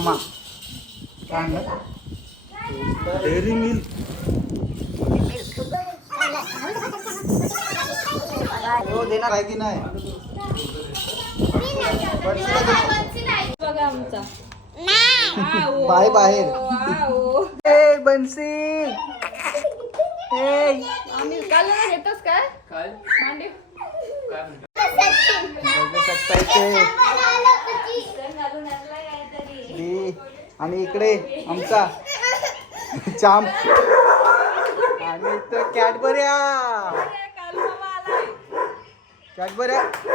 मामा dairy milk हो देणार आहे की नाही? बघा आमचा बाय बाहेर ए बन्सी ए आम्ही काल येतोस काय मांडी बघू शकता इथे आणि इकडे आमचा चांप आणि इथं कॅडबऱ्या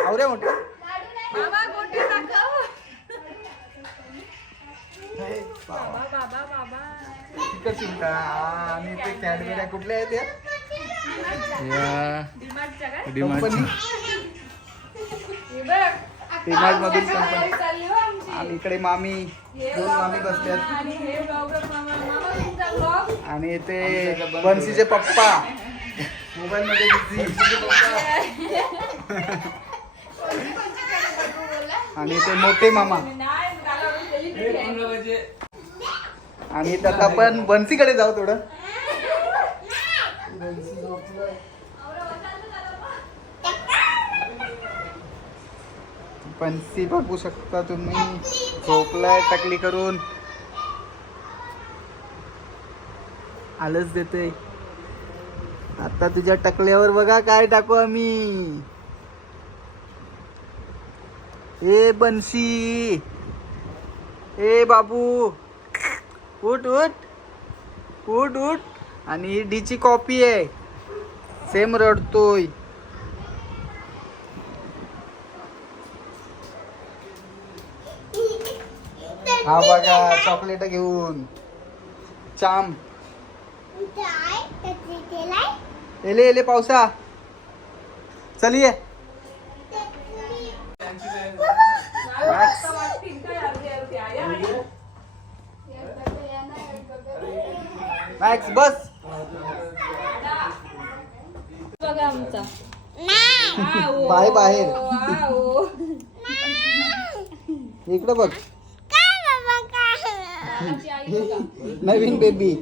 आवऱ्या मोठ्या आणि इथे कॅडबऱ्या कुठल्या आहेत डिमार्ट मधून कंपनी. आणि इकडे मामी दोन मामी बसतात आणि इथे बन्सीचे पप्पा मोबाईल मध्ये बिझी आणि इथे मोठे मामा आणि इथं आपण बन्सीकडे जाऊ थोडं. बन्सी बघू शकता तुम्ही झोपलाय टकली करून आलंच देते. आता तुझ्या टकल्यावर बघा काय टाकू आम्ही. ए बन्सी ए बाबू उठ उठ उठ उठ. आणि ही डीची कॉपी आहे सेम रडतोय. हा बघा चॉकलेट घेऊन चांप एले एले पावसा चलिये. मॅक्स बस बघा आमचा बाय बाहेर इकडे बघ नवीन बेबी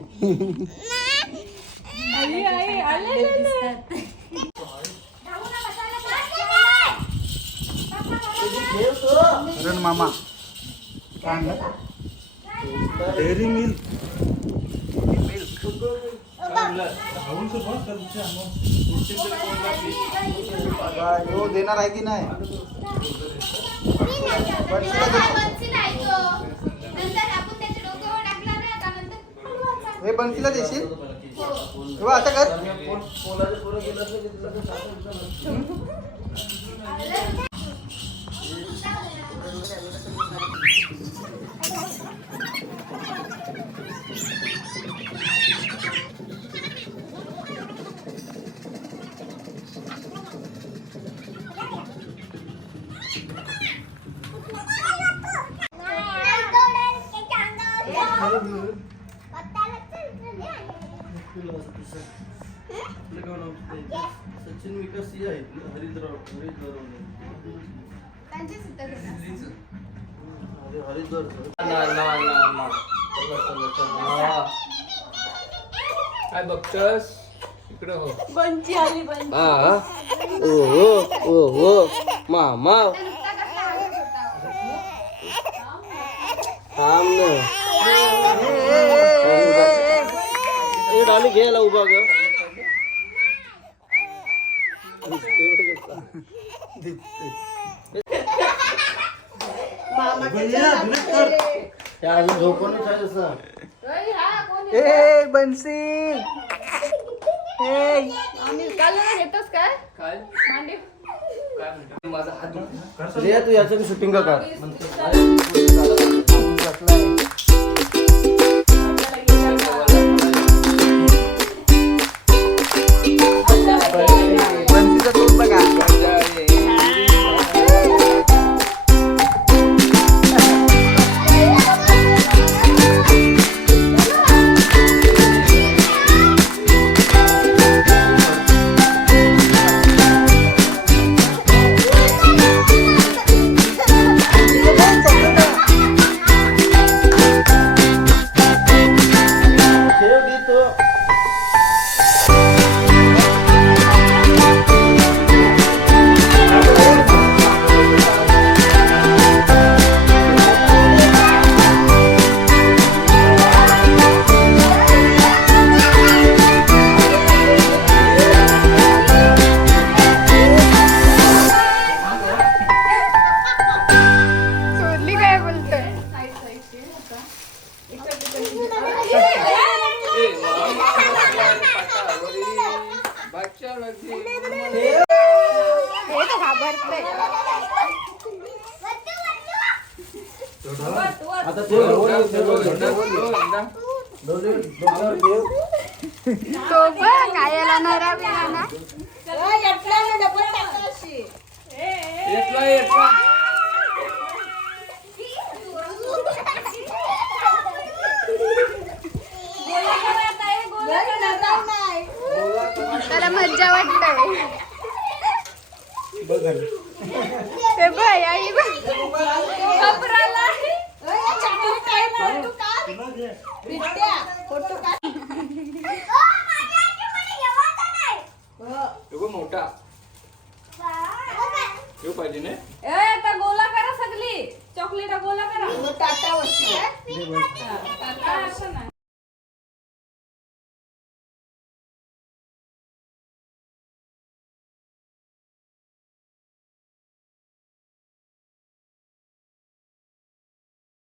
रण मामा डेअरी मिल्क हो देणार आहे की नाही? हे बन्सीला देशील तेव्हा आता कर. सचिन विकास आहेत हरिद्वार काय बघतस इकडे हो बंची आली ओ मामा थांब ना डाली घ्यायला उभा ग झोपूनच आहे असं. ए बन्सी ए आम्ही काल येतोस काय काय मांडी काय माझा हात रिया तू याचं शूटिंग का बन्सीचा तोच बघा. तो बघ कायाला नरा बिना ना त्याला मज्जा वाटतंय ते बघ आई मोठा पाहिजे ना आता गोला करा सगळी चॉकलेट गोला करा टाटा असं नाही